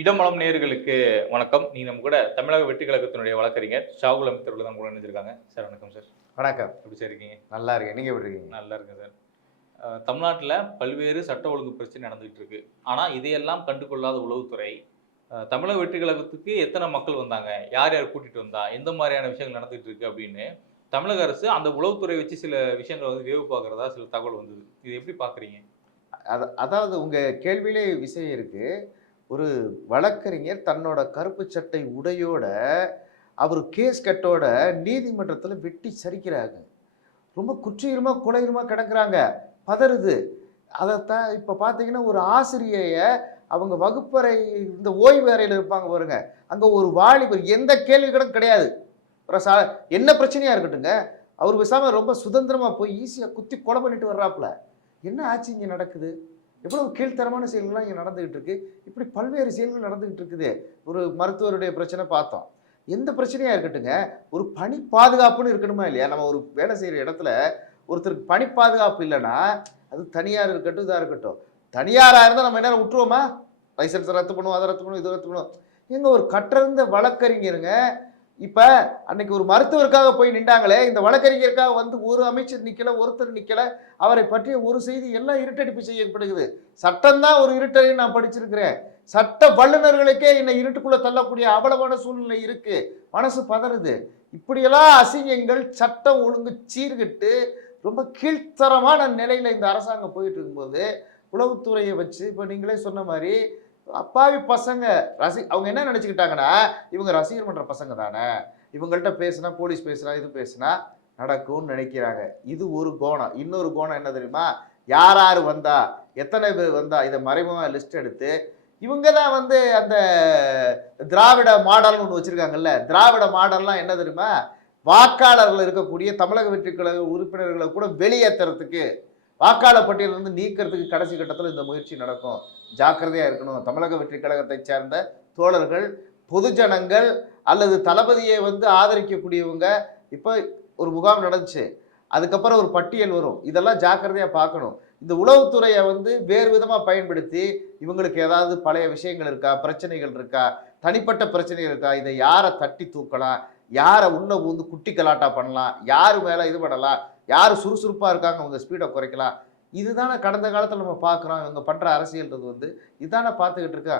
இடமலம் நேயர்களுக்கு வணக்கம். நீங்க நம்ம கூட தமிழக வெற்றி கழகத்தினுடைய வழக்கறிஞர் ஷாகுல் அமித் அவர்கள் தான் கூட இணைஞ்சிருக்காங்க. சார் வணக்கம் சார். வணக்கம். எப்படி சார் இருக்கீங்க? நல்லா இருக்கேன். நீங்க எப்படி இருக்கீங்க? நல்லா இருக்கேன் சார். தமிழ்நாட்டுல பல்வேறு சட்ட ஒழுங்கு பிரச்சனை நடந்துகிட்டு இருக்கு. ஆனா இதையெல்லாம் கண்டுகொள்ளாத உளவுத்துறை, தமிழக வெற்றி கழகத்துக்கு எத்தனை மக்கள் வந்தாங்க? யார் யார் கூட்டிட்டு வந்தா? எந்த மாதிரியான விஷயங்கள் நடந்துகிட்டு இருக்கு அப்படின்னு தமிழக அரசு அந்த உளவுத்துறை வச்சு சில விஷயங்களை வந்து வேவு பார்க்கிறதா சில தகவல் வந்தது. இதை எப்படி பார்க்குறீங்க? அதாவது உங்க கேள்வியிலே விஷயம் இருக்கு. ஒரு வழக்கறிஞர் தன்னோட கருப்பு சட்டை உடையோட அவர் கேஸ் கட்டோட நீதிமன்றத்துல வெட்டி சரிக்கிறாங்க. ரொம்ப குற்றீரமா கொலையுமா கிடக்குறாங்க. பதறுது. அதைத்தான் இப்ப பாத்தீங்கன்னா ஒரு ஆசிரியைய அவங்க வகுப்பறை இந்த ஓய்வு அறையில் இருப்பாங்க பாருங்க, அங்க ஒரு வாலிபர் எந்த கேள்வி கூட கிடையாது. என்ன பிரச்சனையா இருக்கட்டுங்க, அவர் பேசாம ரொம்ப சுதந்திரமா போய் ஈஸியா குத்தி கொலை பண்ணிட்டு வர்றாப்புல. என்ன ஆச்சு இங்க நடக்குது? எவ்வளவு கீழ்த்தரமான செயல்கள்லாம் இங்கே நடந்துகிட்டு இருக்கு. இப்படி பல்வேறு செயல்கள் நடந்துகிட்டு இருக்குது. ஒரு மருத்துவருடைய பிரச்சனை பார்த்தோம். எந்த பிரச்சனையா இருக்கட்டுங்க, ஒரு பணி பாதுகாப்புன்னு இருக்கணுமா இல்லையா? நம்ம ஒரு வேலை செய்கிற இடத்துல ஒருத்தருக்கு பணி பாதுகாப்பு இல்லைன்னா, அது தனியார் இருக்கட்டும், இதாக இருக்கட்டும், தனியாராக இருந்தால் நம்ம என்ன விட்டுருவோமா? லைசன்ஸ் ரத்து பண்ணுவோம், அதை ரத்து பண்ணுவோம், இதை ரத்து பண்ணுவோம். எங்க ஒரு கற்றறிந்த வழக்கறிஞருங்க இப்ப அன்னைக்கு ஒரு மருத்துவருக்காக போய் நின்றாங்களே, இந்த வழக்கறிஞருக்காக வந்து ஒரு அமைச்சர் நிக்கல, ஒருத்தர் நிக்கல. அவரை பற்றிய ஒரு செய்தி எல்லாம் இருட்டடிப்பு செய்யப்படுகிறது. சட்டம் தான் ஒரு இருட்டை நான் படிச்சிருக்கிறேன். சட்ட வல்லுநர்களுக்கே என்னை இருட்டுக்குள்ள தள்ளக்கூடிய அவலமான சூழ்நிலை இருக்கு. மனசு பதறுது. இப்படியெல்லாம் அசிங்கங்கள், சட்டம் ஒழுங்கு சீர்கிட்டு ரொம்ப கீழ்த்தரமான நிலையில இந்த அரசாங்கம் போயிட்டு இருக்கும்போது உளவுத்துறையை வச்சு இப்ப நீங்களே சொன்ன மாதிரி அப்பாவி பசங்க அவங்க என்ன நினைச்சுக்கிட்டாங்கன்னா, இவங்க ரசிகர் மன்ற பசங்க தானே, இவங்கள்ட்ட பேசினா போலீஸ் பேசுனா இது பேசுனா நடக்கும்னு நினைக்கிறாங்க. இது ஒரு கோணம். இன்னொரு கோணம் என்ன தெரியுமா? யார் யார் வந்தா, எத்தனை பேர் வந்தா, இதை மறைமுகமாக லிஸ்ட் எடுத்து இவங்க தான் வந்து அந்த திராவிட மாடல்னு ஒன்று வச்சிருக்காங்கல்ல. திராவிட மாடல்லாம் என்ன தெரியுமா? வாக்காளர்கள் இருக்கக்கூடிய தமிழக வெற்றி கழக உறுப்பினர்களை கூட வெளியேற்றுறதுக்கு, வாக்காளர் பட்டியலிருந்து நீக்கிறதுக்கு கடைசி கட்டத்தில் இந்த முயற்சி நடக்கும். ஜாக்கிரதையா இருக்கணும். தமிழக வெற்றி கழகத்தை சேர்ந்த தோழர்கள், பொதுஜனங்கள் அல்லது தளபதியை வந்து ஆதரிக்கக்கூடியவங்க. இப்போ ஒரு முகாம் நடந்துச்சு, அதுக்கப்புறம் ஒரு பட்டியல் வரும். இதெல்லாம் ஜாக்கிரதையா பார்க்கணும். இந்த உளவுத்துறையை வந்து வேறு விதமாக பயன்படுத்தி இவங்களுக்கு ஏதாவது பழைய விஷயங்கள் இருக்கா, பிரச்சனைகள் இருக்கா, தனிப்பட்ட பிரச்சனைகள் இருக்கா, இதை யாரை தட்டி தூக்கலாம், யாரை உள்ள வந்து குட்டி கலாட்டா பண்ணலாம், யார் மேலே இது பண்ணலாம், யார் சுறுசுறுப்பாக இருக்காங்க அவங்க ஸ்பீடை குறைக்கலாம். இதுதானே கடந்த காலத்தில் நம்ம பார்க்குறோம். இவங்க பண்ணுற அரசியல்ன்றது வந்து இதுதானே பார்த்துக்கிட்டு இருக்கா.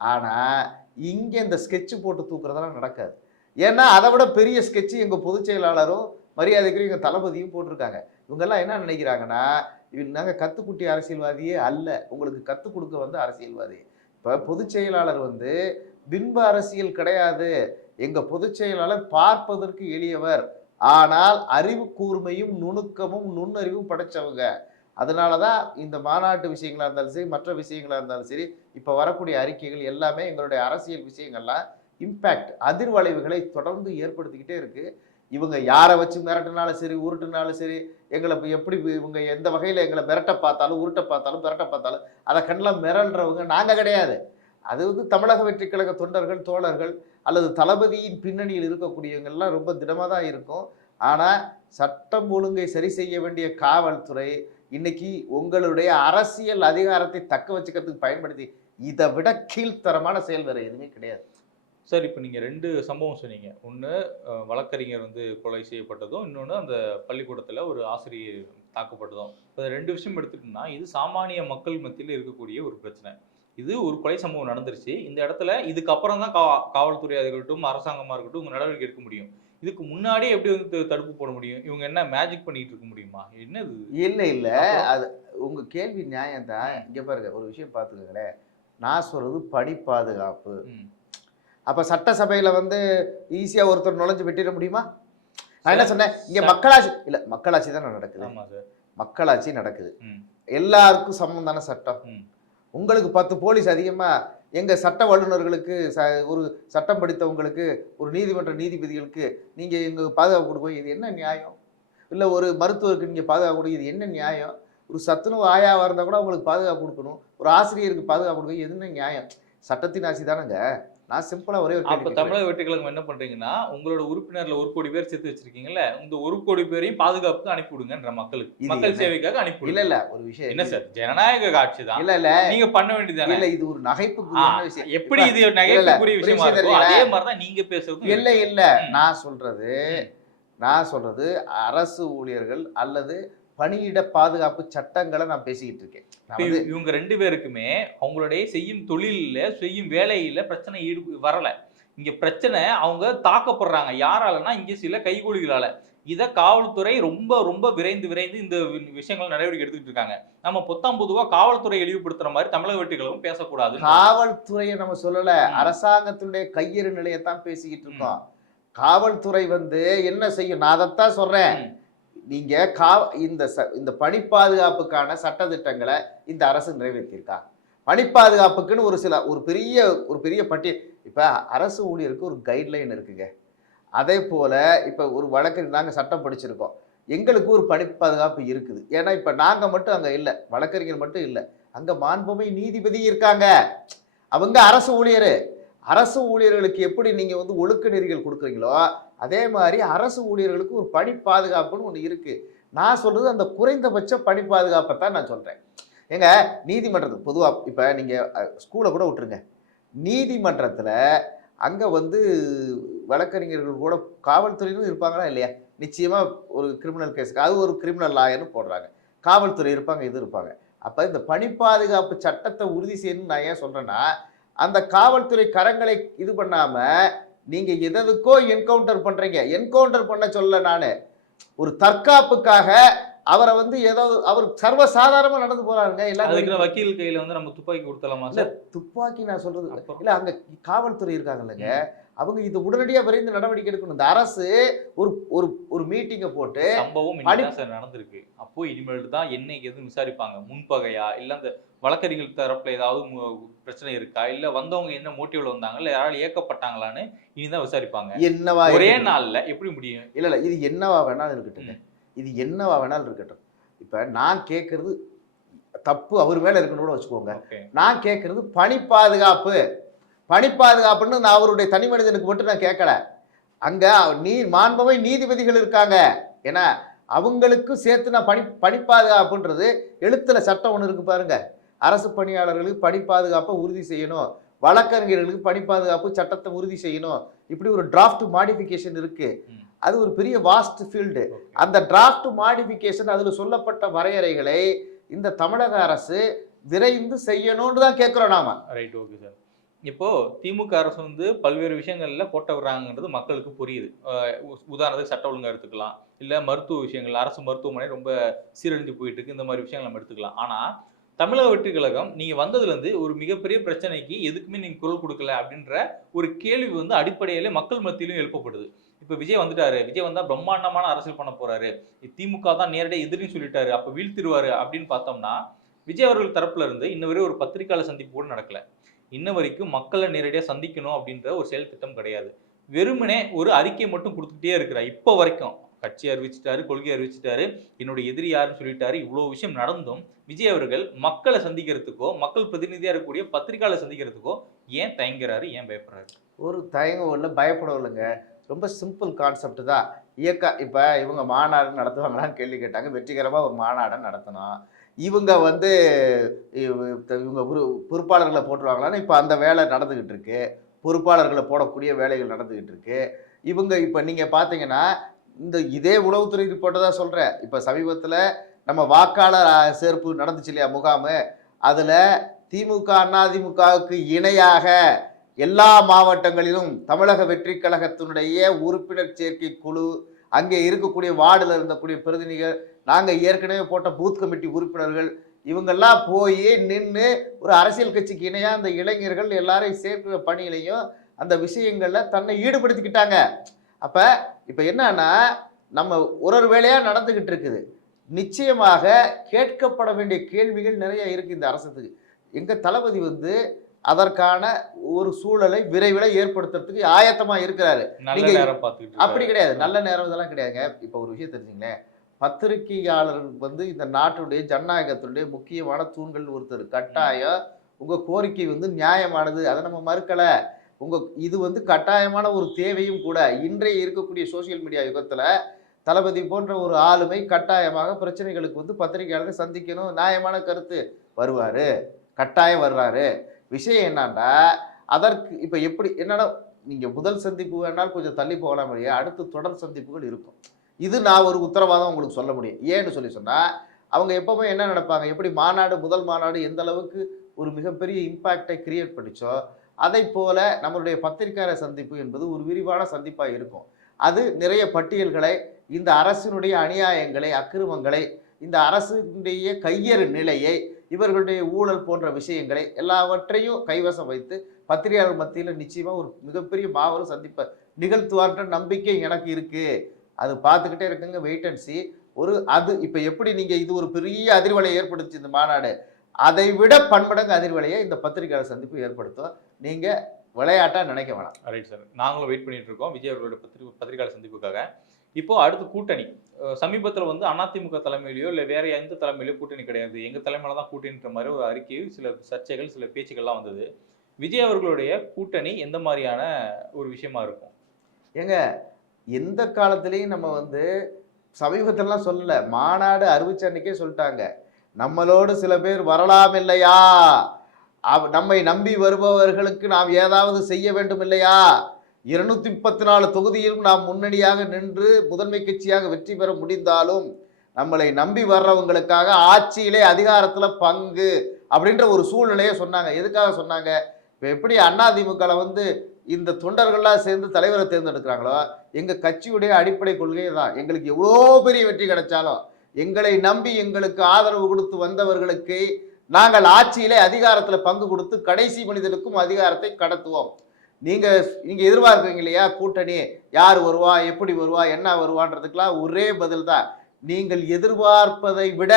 ஆனால் இங்கே இந்த ஸ்கெட்சு போட்டு தூக்குறதெல்லாம் நடக்காது. ஏன்னா அதை விட பெரிய ஸ்கெட்சு எங்கள் பொதுச் செயலாளரும் மரியாதைக்குரிய எங்கள் தளபதியும் போட்டிருக்காங்க. இவங்கெல்லாம் என்ன நினைக்கிறாங்கன்னா, இவங்க நாங்கள் கத்துக்குட்டி அரசியல்வாதியே அல்ல, உங்களுக்கு கற்றுக் கொடுக்க வந்து அரசியல்வாதி. இப்போ பொதுச் செயலாளர் வந்து பின்ப அரசியல் கிடையாது. எங்கள் பொதுச் செயலாளர் பார்ப்பதற்கு எளியவர், ஆனால் அறிவு கூர்மையும் நுணுக்கமும் நுண்ணறிவும் படைச்சவங்க. அதனால தான் இந்த மாநாட்டு விஷயங்களாக இருந்தாலும் சரி, மற்ற விஷயங்களாக இருந்தாலும் சரி, இப்போ வரக்கூடிய அறிக்கைகள் எல்லாமே எங்களுடைய அரசியல் விஷயங்கள்லாம் இம்பேக்ட் அதிர்வளைவுகளை தொடர்ந்து ஏற்படுத்திக்கிட்டே இருக்கு. இவங்க யாரை வச்சு மிரட்டினாலும் சரி, உருட்டுனாலும் சரி, எங்களை எப்படி இவங்க எந்த வகையில் எங்களை மிரட்ட பார்த்தாலும், உருட்ட பார்த்தாலும், மிரட்ட பார்த்தாலும் அதை கண்ணெலாம் மிரள்றவங்க நாங்கள் கிடையாது. அது வந்து தமிழக வெற்றி கழக தொண்டர்கள், தோழர்கள் அல்லது தளபதியின் பின்னணியில் இருக்கக்கூடியவங்கெல்லாம் ரொம்ப திடமாக தான் இருக்கும். ஆனால் சட்டம் ஒழுங்கை சரி செய்ய வேண்டிய காவல்துறை இன்னைக்கு உங்களுடைய அரசியல் அதிகாரத்தை தக்க வச்சுக்கிறதுக்கு பயன்படுத்தி இதை விட கீழ்த்தரமான செயல் வேறு எதுவுமே கிடையாது. சார், இப்போ நீங்கள் 2 சம்பவம் சொன்னீங்க. ஒன்று வழக்கறிஞர் வந்து கொலை செய்யப்பட்டதும், இன்னொன்று அந்த பள்ளிக்கூடத்தில் ஒரு ஆசிரியர் தாக்கப்பட்டதும். இப்போ 2 விஷயம் எடுத்துட்டோம்னா, இது சாமானிய மக்கள் மத்தியில் இருக்கக்கூடிய ஒரு பிரச்சனை. இது ஒரு கொலை சம்பவம் நடந்துருச்சு. இந்த இடத்துல இதுக்கப்புறம் தான் காவல்துறையாக இருக்கட்டும், அரசாங்கமாக இருக்கட்டும் உங்கள் நடவடிக்கை எடுக்க முடியும். இதுக்கு முன்னாடியே எப்படி வந்து தடுப்பு போட முடியும்? இவங்க என்ன மேஜிக் பண்ணிட்டு இருக்க முடியுமா? என்னது? இல்லை அது உங்க கேள்வி நியாயம் தான். இங்கே பாருங்க, ஒரு விஷயம் பார்த்துக்கங்களேன். நான் சொல்றது பணி பாதுகாப்பு. அப்ப சட்டசபையில வந்து ஈஸியா ஒருத்தர் நுழைஞ்சு வெட்டிட முடியுமா? நான் என்ன சொன்னேன், இங்க மக்களாட்சி இல்ல, மக்களாட்சி தான் நடக்குது. மக்களாட்சி நடக்குது. எல்லாருக்கும் சமம் தானே சட்டம். உங்களுக்கு 10 போலீஸ் அதிகமா எங்க சட்ட வல்லுநர்களுக்கு, ஒரு சட்டம் படித்தவங்களுக்கு, ஒரு நீதிமன்ற நீதிபதிகளுக்கு நீங்க எங்க பாதுகாப்பு கொடுப்போம், இது என்ன நியாயம்? இல்லை ஒரு மருத்துவருக்கு நீங்க பாதுகாப்பு கொடுக்க, இது என்ன நியாயம்? ஒரு சத்துணவு ஆயாவாக இருந்தால் கூட அவங்களுக்கு பாதுகாப்பு கொடுக்கணும், ஒரு ஆசிரியருக்கு பாதுகாப்பு கொடுக்க, இது என்ன நியாயம்? சட்டத்தின் ஆட்சி தானேங்க. நான் சிம்பிளா ஒரே ஒரு அப்ப கேள்வி கேட்கிறேன். தமிழக வெற்றி கழகம் என்ன பண்றீங்கன்னா, உங்களோட உறுப்பினர்ல 1 கோடி பேர் சேர்த்து வச்சிருக்கீங்கல்ல, இந்த 1 கோடி பேரையும் பாதுகாப்புக்கு அனுப்பி விடுங்கன்ற மக்களுக்கு. இது மக்கள் என்ன சேவைக்காக அனுப்பி இல்ல விடுங்க. இல்ல ஒரு விஷயம் என்ன சார் ஜனநாயக ஆட்சி தான். இல்ல இல்ல நீங்க பண்ண வேண்டியது இல்ல தானே. இது ஒரு ஆ, நகைப்புக்குரியான விஷயம். எப்படி இப்ப இது இல்ல நகைப்புக்குரிய ஒரு விஷயமா விஷயம் இருக்கோ, தெரியல. அதே மாரி தான் நீங்க பேசுறதும் இல்ல இருக்கு. இல்ல ம், ம். நான் சொல்றது அரசு ஊழியர்கள் அல்லது பணியிட பாதுகாப்பு சட்டங்களை நான் பேசிக்கிட்டு இருக்கேன். இப்ப நான் வந்து இவங்க 2 பேருக்குமே அவங்களுடைய செய்யும் தொழில்ல, செய்யும் வேலையில பிரச்சனை வரல. இங்க பிரச்சனை அவங்க தாக்கப்படுறாங்க. யாராலன்னா, இங்க சில கைகூலிகளால. இத காவல்துறை ரொம்ப ரொம்ப விரைந்து விரைந்து இந்த விஷயங்கள் நடவடிக்கை எடுத்துக்கிட்டு இருக்காங்க. நம்ம பொத்தாம் பொதுவா காவல்துறையை இழிவுபடுத்துற மாரி தமிழக வெற்றி கழகம் பேசக்கூடாதுன்றாங்க. காவல்துறையை நம்ம சொல்லல, ம், அரசாங்கத்தினுடைய கையறு நிலையத்தான் பேசிக்கிட்டு ம், இருக்கோம். காவல்துறை வந்து என்ன செய்யும்? நான் அதைத்தான் சொல்றேன். ம். நீங்க இந்த பணி பாதுகாப்புக்கான சட்டதிட்டங்களை இந்த அரசு நிறைவேற்றியிருக்கா? பணி பாதுகாப்புக்குன்னு ஒரு பெரிய பட்டியல். இப்ப அரசு ஊழியருக்கு ஒரு கைட்லைன் இருக்குங்க. அதே போல இப்ப ஒரு வழக்கு நாங்க சட்டம் படிச்சிருக்கோம். எங்களுக்கு ஒரு பணி பாதுகாப்பு இருக்குது. ஏன்னா இப்ப நாங்க மட்டும் அங்க இல்ல. வழக்கறிஞர் மட்டும் இல்ல. அங்க மாண்புமிகு நீதிபதி இருக்காங்க. அவங்க அரசு ஊழியரு. அரசு ஊழியர்களுக்கு எப்படி நீங்க வந்து ஒழுக்க நெறிகள் குடுக்குறீங்களோ, அதே மாரி அரசு ஊழியர்களுக்கு ஒரு பணி பாதுகாப்புன்னு ஒண்ணு இருக்கு. நான் சொல்றது அந்த குறைந்தபட்ச பணி பாதுகாப்ப தான் நான் சொல்றேன். ஏங்க நீதிமன்றத்துல பொதுவா இப்ப நீங்க ஸ்கூல கூட விட்டுருங்க. நீதிமன்றத்துல அங்க வந்து வழக்கறிஞர்கள் கூட காவல்துறையினரும் இருப்பாங்களா இல்லையா? நிச்சயமா ஒரு கிரிமினல் கேஸ்க்கு அது ஒரு கிரிமினல் லாயர்ன்னு போடுறாங்க. காவல்துறை இருப்பாங்க, இது இருப்பாங்க. அப்ப இந்த பணி பாதுகாப்பு சட்டத்த உறுதி செய்யணும்னு நான் ஏன் சொல்றேன்னா, அந்த காவல்துறை கரங்களை இது பண்ணாம, நீங்க எதெதுக்கோ என்கவுண்டர் பண்றீங்க. என்கவுண்டர் பண்ண சொல்லல நானு. ஒரு தற்காப்புக்காக அவர வந்து ஏதோ அவர் சர்வ சாதாரணமா நடந்து போறாருங்க. அதுக்குன்னு எல்லாரும் வக்கீல் கையில வந்து நம்ம துப்பாக்கி குடுத்தலாமா இல்ல சார்? துப்பாக்கி நான் சொல்றது அப்புறம்? இல்ல அங்க காவல்துறை இருக்காங்கல்லங்க. ம். அவங்க இது உடனடியா விரைந்து நடவடிக்கை எடுக்கணும். இந்த அரசு ஒரு ஒரு ஒரு மீட்டிங்க போட்டு சம்பவம் பணி இன்னைக்கு தான் சார் நடந்திருக்கு. அப்போ இனிமேல் தான் என்ன ஏதுன்னு விசாரிப்பாங்க. முன்பகையா? இல்ல அந்த வழக்கறிஞர்கள் தரப்புல ஏதாவது பிரச்சனை இருக்கா? இல்ல வந்தவங்க என்ன மோட்டிவ்ல வந்தாங்க? இல்ல யாரால இயக்கப்பட்டாங்களான்னு இனி தான் விசாரிப்பாங்க. என்னவா ஒரே இருக்கட்டும். நாள்ல எப்படி முடியும்? இல்ல இது என்னவா வேணாலும் இருக்கட்டுங்க. ம். இது என்னவா வேணாலும் இருக்கட்டும். இப்ப நான் கேட்கறது தப்பு அவர் மேல இருக்குன்னு கூட வச்சுக்கோங்க. ஓகே. நான் கேட்கறது பணி பாதுகாப்பு. பணி பாதுகாப்புன்னு நான் அவருடைய தனி மனிதனுக்கு மட்டும் நான் கேட்கல. அங்க மாண்புமிகு நீதிபதிகள் இருக்காங்க. ஏன்னா அவங்களுக்கும் சேர்த்து நான் பணி பணி பாதுகாப்புன்றது எழுத்துல சட்டம் ஒண்ணு இருக்கு பாருங்க. அரசு பணியாளர்களுக்கு பணி பாதுகாப்பை உறுதி செய்யணும். வழக்கறிஞர்களுக்கு பணி பாதுகாப்பு சட்டத்தை உறுதி செய்யணும். இப்படி ஒரு டிராஃப்ட் மாடிஃபிகேஷன் இருக்கு. ம். அது ஒரு பெரிய வாஸ்ட் ஃபீல்டு. ஓகே. அந்த டிராஃப்ட் மாடிஃபிகேஷன் அதுல சொல்லப்பட்ட வரையறைகளை இந்த தமிழக அரசு விரைந்து செய்யணும்னு தான் கேட்கிறோம் நாம. ரைட். Okay sir. இப்போ திமுக அரசு வந்து பல்வேறு விஷயங்கள்ல கோட்ட விடுறாங்கன்றது மக்களுக்கு புரியுது. உதாரணத்துக்கு சட்ட ஒழுங்கா எடுத்துக்கலாம். இல்ல மருத்துவ விஷயங்கள், அரசு மருத்துவமனை ரொம்ப சீரழிஞ்சு போயிட்டு இருக்கு. இந்த மாரி விஷயங்கள் நம்ம எடுத்துக்கலாம். ஆனா, தமிழக வெற்றி கழகம் நீங்க வந்ததுலருந்து ஒரு மிகப்பெரிய பிரச்சனைக்கு எதுக்குமே நீங்க குரல் குடுக்கல அப்படின்ற ஒரு கேள்வி வந்து அடிப்படையிலே மக்கள் மத்தியிலும் எழுப்பப்படுது. இப்ப விஜய் வந்துட்டாரு. விஜய் வந்தா பிரம்மாண்டமான அரசியல் பண்ண போறாரு. திமுக தான் நேரடியா எதிரின்னு சொல்லிட்டாரு. அப்ப வீழ்த்திருவாரு அப்படின்னு பார்த்தோம்னா, விஜய் அவர்கள் தரப்புல இருந்து இன்ன வரை ஒரு பத்திரிக்கையாளர் சந்திப்பு கூட நடக்கல. இன்ன வரைக்கும் மக்கள நேரடியா சந்திக்கணும் அப்படின்ற ஒரு செயல் திட்டம் கிடையாது. வெறுமனே ஒரு அறிக்கை மட்டும் குடுத்துக்கிட்டே இருக்கிறார். இப்போ வரைக்கும். கட்சி அறிவிச்சுட்டாரு, கொள்கை அறிவிச்சுட்டாரு, என்னுடைய எதிரி யாருன்னு சொல்லிட்டாரு. இவ்ளோ விஷயம் நடந்தும், விஜய் அவர்கள் மக்கள சந்திக்கிறதுக்கோ, மக்கள் பிரதிநிதியா இருக்கக்கூடிய பத்திரிக்கையாளர் சந்திக்கிறதுக்கோ ஏன் தயங்குறாரு? ஏன் பயப்படுறாரு? ஒரு தயங்கம் இல்ல, பயப்படவும் இல்லைங்க. ரொம்ப சிம்பிள் கான்செப்ட் தான். இப்ப இவங்க மாநாடு நடத்துவாங்களான்னு கேள்வி கேட்டாங்க. வெற்றிகரமா ஒரு மாநாட நடத்தணும். இவங்க வந்து இவங்க பொறுப்பாளர்களை போட்டுருவாங்களான்னு இப்ப அந்த வேலை நடந்துகிட்டு இருக்கு. பொறுப்பாளர்களை போடக்கூடிய வேலைகள் நடந்துகிட்டு இருக்கு. இவங்க இப்ப நீங்க பாத்தீங்கன்னா, இதே உளவுத்துறை ரிப்போர்ட்ட தான் சொல்றேன். இப்ப சமீபத்துல நம்ம வாக்காளர் சேர்ப்பு நடந்துச்சு இல்லையா முகாமு, அதுல திமுக, அதிமுகவுக்கு இணையாக எல்லா மாவட்டங்களிலும் தமிழக வெற்றி கழகத்தினுடைய உறுப்பினர் சேர்க்கை குழு, அங்கே இருக்கக்கூடிய வார்டுல இருந்தக்கூடிய பிரதிநிதிகள், நாங்க ஏற்கனவே போட்ட பூத் கமிட்டி உறுப்பினர்கள், இவங்கெல்லாம் போய் நின்னு ஒரு அரசியல் கட்சிக்கு இணையா அந்த இளைஞர்கள் எல்லாரையும் சேர்க்கிற பணியிலையும் அந்த விஷயங்கள்ல தன்னை ஈடுபடுத்திக்கிட்டாங்க. அப்ப இப்ப என்னன்னா, நம்ம ஒரு வேலையா நடந்துகிட்டு இருக்குது. நிச்சயமாக கேட்கப்பட வேண்டிய கேள்விகள் நிறைய இருக்கு இந்த அரசுக்கு. எங்க தளபதி வந்து அதற்கான ஒரு சூழலை விரைவில் ஏற்படுத்துறதுக்கு ஆயத்தமா இருக்கிறாரு. நல்ல நீங்க நேரம் பார்த்துக்கிட்டு அப்படி இருக்காரு. கிடையாது. நல்ல நேரம் இதெல்லாம் கிடையாதுங்க. இப்ப ஒரு விஷயம் தெரிஞ்சுங்களேன். பத்திரிகையாளர் வந்து இந்த நாட்டுடைய ஜனநாயகத்தினுடைய முக்கியமான தூண்கள் ஒருத்தர். கட்டாயம் உங்க கோரிக்கை வந்து நியாயமானது. அதை நம்ம மறுக்கல. இது வந்து கட்டாயமான ஒரு தேவையும் கூட. இன்றைய இருக்கக்கூடிய சோசியல் மீடியா யுகத்துல தளபதி போன்ற ஒரு ஆளுமை கட்டாயமாக பிரச்சனைகளுக்கு வந்து பத்திரிகையாளரை சந்திக்கணும். நியாயமான கருத்து வருவாரு. கட்டாயம் வர்றாரு. விஷயம் என்னன்னா, அதற்கு இப்ப எப்படி என்னன்னா, நீங்க முதல் சந்திப்பு வேணாலும் கொஞ்சம் தள்ளி போகலாம் வழியா, அடுத்து தொடர் சந்திப்புகள் இருக்கும். இது நான் ஒரு உத்தரவாதம் உங்களுக்கு சொல்ல முடியும். ஏன்னு சொன்னா, அவங்க எப்பவுமே என்ன நினைப்பாங்க, எப்படி மாநாடு முதல் மாநாடு எந்த அளவுக்கு ஒரு மிகப்பெரிய இம்பாக்ட்டை கிரியேட் பண்ணுச்சோ, அதைப் போல நம்மளுடைய பத்திரிக்கையாளர் சந்திப்பு என்பது ஒரு விரிவான சந்திப்பா இருக்கும். அது நிறைய பட்டியல்களை, இந்த அரசினுடைய அநியாயங்களை, அக்கிரமங்களை, இந்த அரசினுடைய கையறு நிலையை, இவர்களுடைய ஊழல் போன்ற விஷயங்களை எல்லாவற்றையும் கைவசம் வைத்து பத்திரிகையாளர் மத்தியில நிச்சயமா ஒரு மிகப்பெரிய மாபெரும் சந்திப்பை நிகழ்த்துவார்ன்ற நம்பிக்கை எனக்கு இருக்கு. அது பார்த்துக்கிட்டே இருக்குங்க. Wait and see. அது இப்ப எப்படி நீங்க இது ஒரு பெரிய அதிர்வலை ஏற்படுத்துச்சு இந்த மாநாடு. அதை விட பன்மடங்கு அதிர்வலையை இந்த பத்திரிகையாளர் சந்திப்பு ஏற்படுத்தும். நீங்க விளையாட்டா நினைக்க வேணாம். Right sir. நாங்களும் வெயிட் பண்ணிட்டு இருக்கோம் விஜய் அவர்களோட பத்திரிகையாளர் சந்திப்புக்காக. இப்போ அடுத்து கூட்டணி. சமீபத்துல வந்து அதிமுக தலைமையிலயோ இல்ல வேற எந்த தலைமையிலயோ கூட்டணி கிடையாது. எங்க தலைமையில தான் கூட்டணின்ற மாதிரி ஒரு அறிக்கை, சில சர்ச்சைகள், சில பேச்சுக்கள்லாம் வந்தது. விஜய் அவர்களுடைய கூட்டணி எந்த மாதிரியான ஒரு விஷயமா இருக்கும்? ஏங்க எந்த காலத்திலையும் நம்ம வந்து சமீபத்திலலாம் சொல்லல. மாநாடு அறிவிச்ச அன்னைக்கே சொல்லிட்டாங்க. நம்மளோடு சில பேர் வரலாம் இல்லையா? நம்மை நம்பி வருபவர்களுக்கு நாம் ஏதாவது செய்ய வேண்டும் இல்லையா? 234 தொகுதியிலும் நாம் முன்னணியாக நின்று முதன்மை கட்சியாக வெற்றி பெற முடிந்தாலும் நம்மளை நம்பி வர்றவங்களுக்காக ஆட்சியிலே அதிகாரத்துல பங்கு அப்படின்ற ஒரு சூழ்நிலையை சொன்னாங்க. எதுக்காக சொன்னாங்க? இப்போ எப்படி அதிமுகல வந்து இந்த தொண்டர்கள்லாம் சேர்ந்து தலைவரை தேர்ந்தெடுக்கிறாங்களோ, எங்க கட்சியுடைய அடிப்படை கொள்கையே தான். எங்களுக்கு எவ்வளோ பெரிய வெற்றி கிடைச்சாலும் எங்களை நம்பி எங்களுக்கு ஆதரவு கொடுத்து வந்தவர்களுக்கு நாங்கள் ஆட்சியிலே அதிகாரத்துல பங்கு கொடுத்து கடைசி மனிதனுக்கும் அதிகாரத்தை கடத்துவோம். நீங்க எதிர்பார்க்குறீங்க இல்லையா கூட்டணி, யார் வருவா, எப்படி வருவா, என்ன வருவான்றதுக்கெல்லாம் ஒரே பதில் தான். நீங்கள் எதிர்பார்ப்பதை விட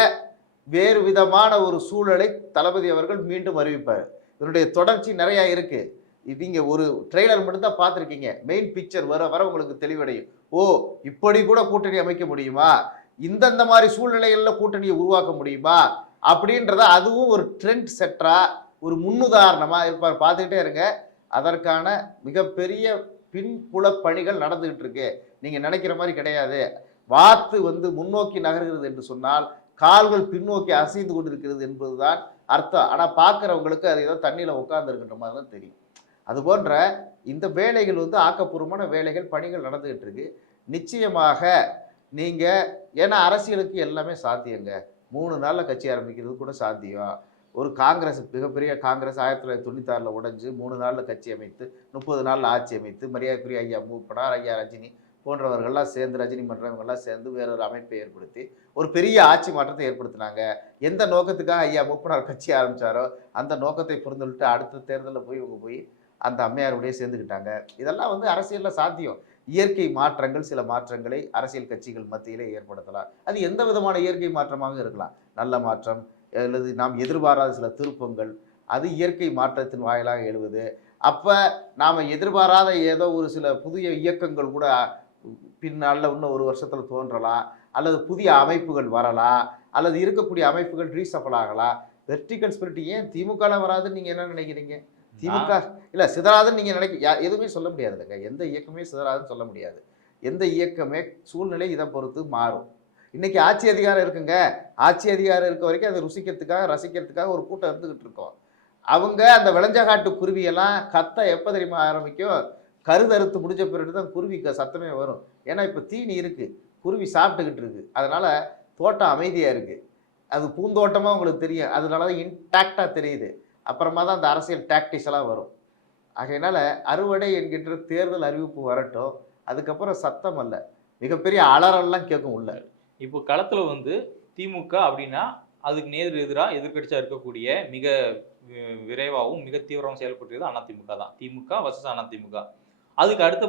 வேறு விதமான ஒரு சூழலை தளபதி அவர்கள் மீண்டும் அறிவிப்பார். இதனுடைய தொடர்ச்சி நிறைய இருக்கு. நீங்க ஒரு ட்ரெய்லர் மட்டும் தான் பார்த்துருக்கீங்க. மெயின் பிக்சர் வர வர உங்களுக்கு தெளிவடையும். ஓ, இப்படி கூட கூட்டணி அமைக்க முடியுமா, இந்தந்த மாதிரி சூழ்நிலைகளில் கூட்டணியை உருவாக்க முடியுமா அப்படின்றத அதுவும் ஒரு ட்ரெண்ட் செட்டரா, ஒரு முன்னுதாரணமா இருப்பார். பார்த்துக்கிட்டே இருங்க. அதற்கான மிகப்பெரிய பின்புல பணிகள் நடந்துகிட்டு இருக்கு. நீங்க நினைக்கிற மாதிரி கிடையாது. வாத்து வந்து முன்னோக்கி நகர்கிறது என்று சொன்னால் கால்கள் பின்னோக்கி அசைந்து கொண்டிருக்கிறது என்பதுதான் அர்த்தம். ஆனா பார்க்கிறவங்களுக்கு அது ஏதோ தண்ணியில உட்கார்ந்து இருக்கின்ற மாதிரி தான் தெரியும். அது போன்ற இந்த வேலைகள் வந்து ஆக்கப்பூர்வமான வேலைகள், பணிகள் நடந்துகிட்டு இருக்கு. நிச்சயமாக நீங்க ஏன்னா அரசியலுக்கு எல்லாமே சாத்தியங்க. 3 நாள்ல கட்சி ஆரம்பிக்கிறது கூட சாத்தியம். ஒரு காங்கிரஸ், மிகப்பெரிய காங்கிரஸ் 1996 உடைஞ்சு 3 நாள்ல கட்சி அமைத்து 30 நாள்ல ஆட்சி அமைத்து மரியாதைக்குரிய ஐயா மூப்பனார், ஐயா ரஜினி போன்றவர்கள்லாம் சேர்ந்து, ரஜினி மன்றவங்கள்லாம் சேர்ந்து வேறொரு அமைப்பை ஏற்படுத்தி ஒரு பெரிய ஆட்சி மாற்றத்தை ஏற்படுத்தினாங்க. எந்த நோக்கத்துக்காக ஐயா மூப்பனார் கட்சி ஆரம்பிச்சாரோ அந்த நோக்கத்தை புரிந்துவிட்டு அடுத்த தேர்தலில் இவங்க போய் அந்த அம்மையாருடைய சேர்ந்துக்கிட்டாங்க. இதெல்லாம் வந்து அரசியலில் சாத்தியம். இயற்கை மாற்றங்கள், சில மாற்றங்களை அரசியல் கட்சிகள் மத்தியிலே ஏற்படுத்தலாம். அது எந்த விதமான இயற்கை மாற்றமாக இருக்கலாம். நல்ல மாற்றம் அல்லது நாம் எதிர்பாராத சில திருப்பங்கள், அது இயற்கை மாற்றத்தின் வாயிலாக எழுவது. அப்போ நாம் எதிர்பாராத ஏதோ ஒரு சில புதிய இயக்கங்கள் கூட பின்னால் இன்னும் 1 வருஷத்தில் தோன்றலாம், அல்லது புதிய அமைப்புகள் வரலாம், அல்லது இருக்கக்கூடிய அமைப்புகள் ரீசஃபல் ஆகலாம். வெர்டிகல் ஸ்பிரிட் ஏன் திமுகவில் வராதுன்னு நீங்கள் என்ன நினைக்கிறீங்க? திமுக இல்லை சிதறாதுன்னு நீங்கள் எதுவுமே சொல்ல முடியாதுங்க. எந்த இயக்கமே சிதறாதுன்னு சொல்ல முடியாது. எந்த இயக்கமே சூழ்நிலை இதை பொறுத்து மாறும். இன்னைக்கு ஆட்சி அதிகாரம் இருக்குங்க. ஆட்சி அதிகாரம் இருக்க வரைக்கும் அதை ருசிக்கிறதுக்காக, ரசிக்கிறதுக்காக ஒரு கூட்டம் இருந்துகிட்டு இருக்கோம். அவங்க அந்த விளைஞ்சகாட்டு குருவியெல்லாம் கத்த எப்போ தெரியுமா ஆரம்பிக்கும்? கருதறுத்து முடிஞ்ச பிறகு தான் குருவி சத்தமே வரும். ஏன்னா இப்போ தீனி இருக்கு, குருவி சாப்பிட்டுக்கிட்டு இருக்கு. அதனால தோட்டம் அமைதியா இருக்கு. அது பூந்தோட்டமா உங்களுக்கு தெரியும். அதனால தான் இன்டாக்டா தெரியுது. அப்புறமா தான் அந்த அரசியல் டாக்டிக்ஸ் எல்லாம் வரும். ஆகையினால அறுவடை என்கின்ற தேர்தல் அறிவிப்பு வரட்டும். அதுக்கப்புறம் சத்தம் அல்ல, மிகப்பெரிய அலறல்லாம் கேட்கும் உள்ள. இப்போ களத்துல வந்து திமுக அப்படின்னா அதுக்கு நேர் எதிராக எதிர்கட்சியா இருக்கக்கூடிய மிக விரைவாகவும் மிக தீவிரமாக செயல்பட்டுறது அதிமுக தான். திமுக வர்சஸ் அதிமுக. அதுக்கு அடுத்த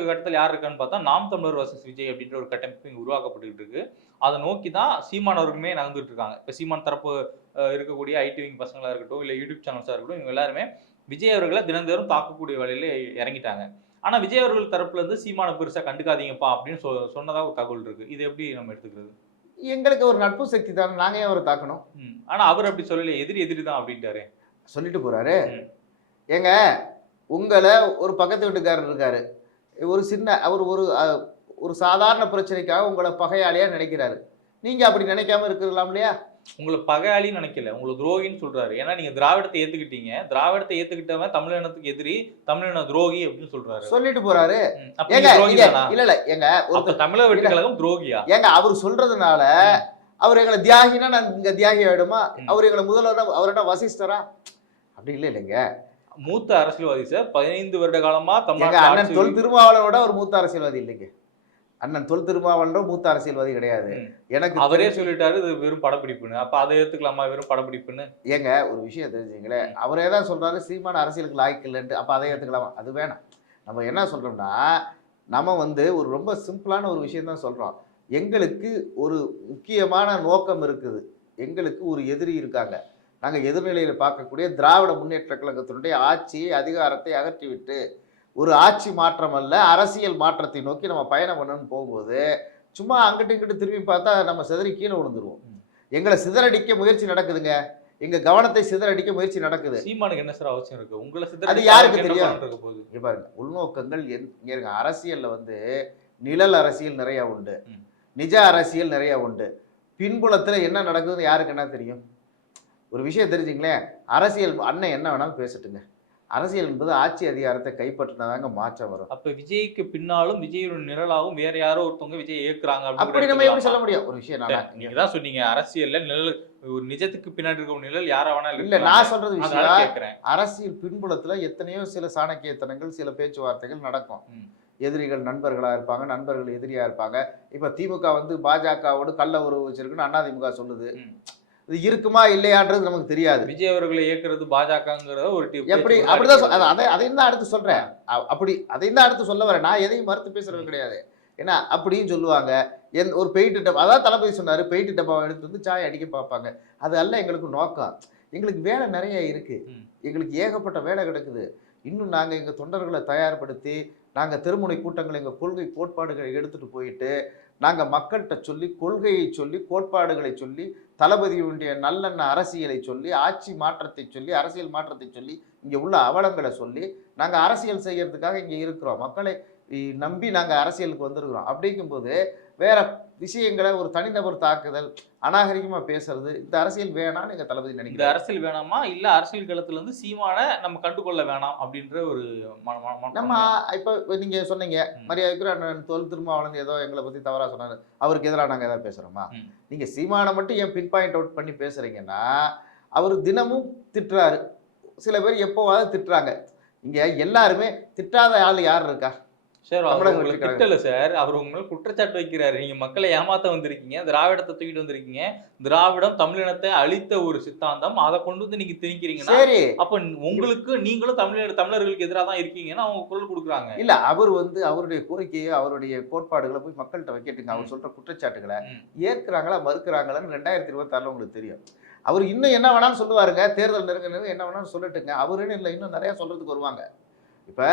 கட்டத்தில் யார் இருக்கான்னு பார்த்தா நாம் தமிழர் வர்சஸ் விஜய் அப்படின்ற ஒரு கட்டமைப்பு இங்கே உருவாக்கப்பட்டுக்கிட்டு இருக்கு. அதை நோக்கி தான் சீமான் அவர்களுமே நகர்ந்துட்டு இருக்காங்க. இப்போ சீமான் தரப்பு இருக்கக்கூடிய ஐடி விங் பசங்களாக இருக்கட்டும், இல்லை யூடியூப் சேனல்ஸாக இருக்கட்டும், இவங்க எல்லாருமே விஜய் அவர்களை தினந்தோறும் தாக்கக்கூடிய வழியில இறங்கிட்டாங்க. ஆனா விஜய் அவர்கள் தரப்புல இருந்து சீமானை பெருசா கண்டுக்காதீங்கப்பா அப்படின்னு சொன்னதா ஒரு தகவல் இருக்கு. இது எப்படி நம்ம எடுத்துக்கிறது? எங்களுக்கு ஒரு நட்பு சக்தி தானே, நாங்க ஏன் அவரை தாக்கணும்? ஆனா அவர் அப்படி சொல்லலையே, எதிரி தான் அப்படின்ட்டாரு. சொல்லிட்டு போறாரு. ஏங்க உங்களை ஒரு பக்கத்து வீட்டுக்காரர் இருக்காரு, ஒரு சின்ன அவர் ஒரு சாதாரண பிரச்சனைக்காக உங்களை பகையாளியா நினைக்கிறாரு. நீங்க அப்படி நினைக்காம இருக்கலாம் இல்லையா? உங்கள பகையாளின்னு நினைக்கல. உங்கள துரோகின்னு சொல்றாரு. ஏன்னா நீங்க திராவிடத்த ஏத்துக்கிட்டீங்க. திராவிடத்த ஏத்துக்கிட்டவன் தமிழினத்துக்கு எதிரி, தமிழின துரோகி அப்படின்னு சொல்றாரு. சொல்லிட்டு போறாரு. அப்ப ஏங்க நீங்க துரோகி நீங்க தானா? இல்ல ஏங்க அப்ப தமிழர் வெற்றி கழகம் துரோகியா? ஏங்க அவர் சொல்றதுனால அவர் எங்களை தியாகினா நான் இங்க தியாகி ஆயிடுமா? அவர் எங்களை முதல்வர் அவர் என்ன வசிஷ்டரா? அப்படி இல்லைங்க. மூத்த அரசியல்வாதி சார். 15 வருட காலமா எங்க தமிழ்நாட்டுல அண்ணன் தொல் திருமாவளவனோட ஒரு மூத்த அரசியல்வாதி இல்லைங்க. அண்ணன் தொல் திருமாவளவன் மூத்த அரசியல்வாதி கிடையாது. எனக்கு அவரே சொல்லிட்டாரு இது வெறும் படப்பிடிப்புன்னு. அப்ப அதை ஏத்துக்கலாமா வெறும் படப்பிடிப்புன்னு? ஏங்க ஒரு விஷயம் தெரிஞ்சுங்களேன். அவரே தான் சொல்றாரு சீமான அரசியலுக்கு லாய்க்கு இல்லைன்ட்டு. அப்ப அதை ஏத்துக்கலாமா? அது வேணாம். நம்ம என்ன சொல்றோம்னா, நம்ம ஒரு ரொம்ப சிம்பிளான ஒரு விஷயம் தான் சொல்றோம். எங்களுக்கு ஒரு முக்கியமான நோக்கம் இருக்குது. எங்களுக்கு ஒரு எதிரி இருக்காங்க. நாங்க எதிர்நிலையில பார்க்கக்கூடிய திராவிட முன்னேற்ற கழகத்தினுடைய ஆட்சியை, அதிகாரத்தை அகற்றிவிட்டு ஒரு ஆட்சி மாற்றம் அல்ல, அரசியல் மாற்றத்தை நோக்கி நம்ம பயணம் பண்ணணும்னு போகும்போது, சும்மா அங்கிட்டு இங்கிட்டு திரும்பி பார்த்தா நம்ம சிதறி கீழ விழுந்துருவோம். எங்கள சிதறடிக்க முயற்சி நடக்குதுங்க. எங்க கவனத்தை சிதறடிக்க முயற்சி நடக்குது. சீமானுக்கு என்ன சார் அவசியம் இருக்கு? உங்கள அது சிதறடிக்க யாருக்கு அவருக்கு என்ன தெரியும்? பலன் இருக்க போகுது? இங்க பாருங்க, உள்நோக்கங்கள் இங்க இருங்க. அரசியல்ல நிழல் அரசியல் நிறைய உண்டு. நிஜ அரசியல் நிறைய உண்டு. பின்புலத்துல என்ன நடக்குதுன்னு யாருக்கு என்ன தெரியும்? ஒரு விஷயம் தெரிஞ்சுங்களேன். அரசியல் அண்ணன் என்ன வேணாலும் பேசட்டுங்க. அரசியல் என்பது ஆட்சி அதிகாரத்தை கைப்பற்றினாதாங்க மாற்றம் வரும். அப்ப விஜய்க்கு பின்னாலும் விஜயோட நிழலாகவும் வேற யாரோ ஒருத்தவங்க விஜய் ஏக்குறாங்க அப்படி நம்ம எப்படி சொல்ல முடியும்? ஒரு விஷயம் நீங்க தான் சொன்னீங்க அரசியல்ல நிழல் ஒரு நிஜத்துக்கு பின்னாடி இருக்க நிழல் யார வேணாலும் இல்ல நான் சொல்றது விஷயம் கேக்குறேன். அரசியல் பின்புலத்துல எத்தனையோ சில சாணக்கியத்தனங்கள், சில பேச்சுவார்த்தைகள் நடக்கும். எதிரிகள் நண்பர்களா இருப்பாங்க, நண்பர்கள் எதிரியா இருப்பாங்க. இப்ப திமுக பாஜகவோடு கள்ள உறவு வச்சிருக்குன்னு அதிமுக சொல்லுது. இது இருக்குமா இல்லையான்றது நமக்கு தெரியாது. விஜய் அவர்களை இயக்குறது பாஜகங்கிறத ஒரு எப்படி அப்படிதான் அதையும் தான் அடுத்து சொல்றேன். அப்படி அதையும் தான் அடுத்து சொல்ல வரேன். நான் எதையும் மறுத்து பேசுறது கிடையாது. ஏன்னா அப்படியும் சொல்லுவாங்க. ஒரு பெயிண்ட் டப்பா, அதான் தளபதி சொன்னாரு, பெயிண்ட் டப்பாவை எடுத்து சாய் அடிக்க பார்ப்பாங்க. அது அல்ல எங்களுக்கு நோக்கம். எங்களுக்கு வேலை நிறைய இருக்கு. எங்களுக்கு ஏகப்பட்ட வேலை கிடக்குது. இன்னும் நாங்க எங்க தொண்டர்களை தயார்படுத்தி, நாங்க தெருமுனை கூட்டங்கள் எங்க கொள்கை கோட்பாடுகளை எடுத்துட்டு போயிட்டு, நாங்க மக்கள்கிட்ட சொல்லி, கொள்கையை சொல்லி, கோட்பாடுகளை சொல்லி, தளபதியுடைய நல்லெண்ண அரசியலை சொல்லி, ஆட்சி மாற்றத்தை சொல்லி, அரசியல் மாற்றத்தை சொல்லி, இங்க உள்ள அவலங்களை சொல்லி, நாங்க அரசியல் செய்யறதுக்காக இங்க இருக்கிறோம். மக்களை நம்பி நாங்க அரசியலுக்கு வந்திருக்கிறோம். அப்படிங்கும்போது வேற விஷயங்களை ஒரு தனிநபர் தாக்குதல், அநாகரிகமா பேசுறது, இந்த அரசியல் வேணாம்னு எங்க தளபதி இந்த நினைக்கிறார். அரசியல் வேணாமா இல்ல அரசியல் களத்துல இருந்து சீமான நம்ம கண்டுகொள்ள வேணாம் அப்படின்ற ஒரு நம்ம இப்ப நீங்க சொன்னீங்க மரியாதைக்குரிய அண்ணன் தொல் திருமாவளவன் ஏதோ எங்களை பத்தி தவறா சொன்னாரு. அவருக்கு எதிராக நாங்க ஏதாவது பேசுறோமா? நீங்க சீமானை மட்டும் ஏன் பின் பாயிண்ட் அவுட் பண்ணி பேசுறீங்கன்னா, அவர் தினமும் திட்டுறாரு. சில பேர் எப்போவாவது திட்டுறாங்க. இங்க எல்லாருமே திட்டாத ஆள் யார் இருக்கா? சார் உங்களை திட்டல சார். அவர் உங்க மேல குற்றச்சாட்டு வைக்கிறாரு. நீங்க மக்களை ஏமாத்த வந்திருக்கீங்க, திராவிடத்தை தூக்கிட்டு வந்திருக்கீங்க. திராவிடம் தமிழினத்தை அழித்த ஒரு சித்தாந்தம், அதை கொண்டு நீங்க திணிக்கிறீங்கன்னா அப்ப உங்களுக்கு நீங்களும் தமிழர்களுக்கு எதிராக தான் இருக்கீங்கன்னு அவங்க குரல் கொடுக்குறாங்க. இல்ல அவர் அவருடைய கோரிக்கையை, அவருடைய கோட்பாடுகளை போய் மக்கள்கிட்ட வைக்கட்டுங்க. அவர் சொல்ற குற்றச்சாட்டுகளை ஏற்கிறாங்களா மறுக்கிறாங்களான்னு 2026 உங்களுக்கு தெரியும். அவர் இன்னும் என்ன வேணாலும் சொல்லுவாருங்க. தேர்தல் நெருங்க என்ன வேணாலும் சொல்லட்டுங்க. அவருன்னு இல்லை, இன்னும் நிறைய சொல்றதுக்கு வருவாங்க. இப்ப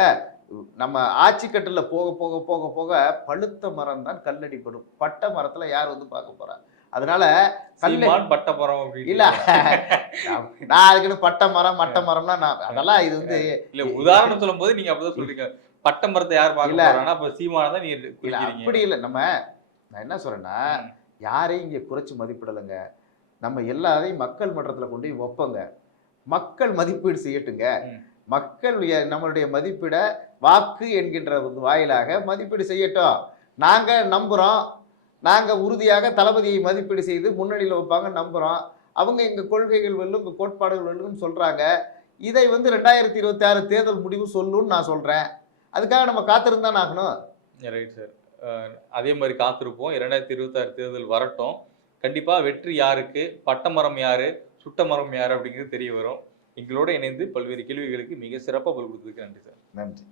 நம்ம ஆட்சி கட்டுல போக போக போக போக பழுத்த மரம் தான் கல்லடிப்படும். பட்ட மரத்துல யார் பார்க்க போறா? அதனால பட்ட மரம் இல்ல நான் அதுக்குன்னு பட்ட மரம் மட்ட மரம்னா நான் அதெல்லாம் இது இல்ல உதாரணம் சொல்லும் போது நீங்க அப்படிதான் சொல்றீங்க. பட்ட மரத்தை யார் பார்க்க போறாங்கன்னா அப்ப சீமானை தான் நீங்க இல்ல அப்படி இல்லை. நான் என்ன சொல்றேன்னா, யாரையும் இங்க குறைச்சு மதிப்பிடலைங்க. நம்ம எல்லாரையும் மக்கள் மன்றத்துல கொண்டு போய் வைப்போங்க. மக்கள் மதிப்பீடு செய்யட்டுங்க. மக்கள் நம்மளுடைய மதிப்பீட வாக்கு என்கின்ற வாயிலாக மதிப்பீடு செய்யட்டும். நாங்க நம்புறோம். நாங்க உறுதியாக தளபதியை மதிப்பீடு செய்து முன்னணியில் வைப்பாங்க நம்புறோம். அவங்க எங்க கொள்கைகள் வெல்லும், எங்க கோட்பாடுகள் வெல்லும் சொல்றாங்க. இதை 2026 தேர்தல் முடிவு சொல்லுன்னு நான் சொல்றேன். அதுக்காக நம்ம காத்திருந்தான் ஆகணும். Right sir. அதே மாதிரி காத்திருப்போம். 2026 தேர்தல் வரட்டும். கண்டிப்பா வெற்றி யாருக்கு, பட்ட மரம் யாரு, சுட்ட மரம் யாரு அப்படிங்கிறது தெரிய வரும். எங்களோட இணைந்து பல்வேறு கேள்விகளுக்கு மிக சிறப்பாக பதில் கொடுத்ததுக்கு நன்றி சார். நன்றி.